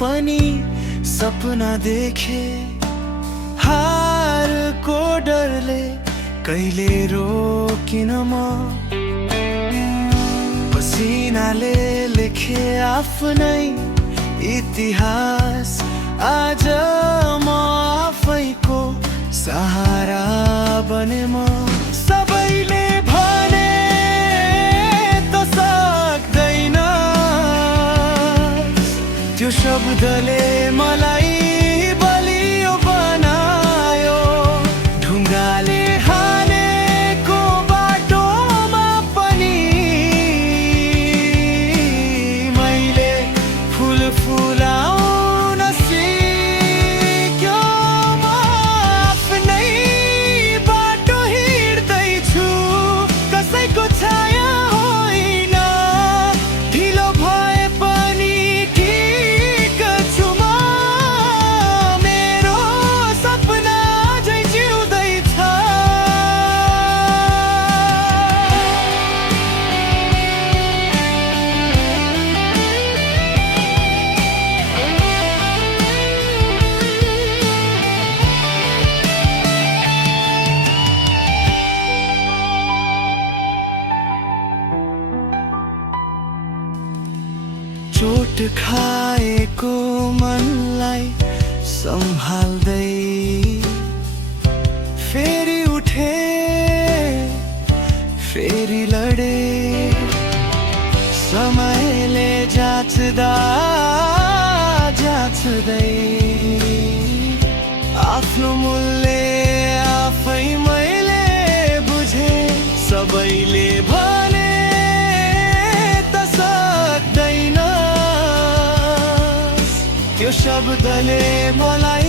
पनि सपना देखे, हारको डरले कहिले रोकिन म। पसिनाले लेखे आफ्नै इतिहास, आज म आफैको सहारा बने म। सबैले भने त सक्दैन, त्यो शब्दले मलाई बलियो बनायो। ढुङ्गाले हानेको बाटोमा पनि मैले फुल फुलाउन सिक्यो। म आफ्नै बाटो हिँड्दैछु, कसैको छाया होइन। ढिलो भए पनि ठिक छु म, मेरो सपना अझै जिउँदैछ। चोट खाएको मनलाई सम्हाल्दै फेरि उठे, फेरि लडे। समयले जाँच्दा जाँच्दै आफ्नो मूल्य आफै मैले बुझे। सबैले भने त सक्दैन, त्यो शब्दले मलाई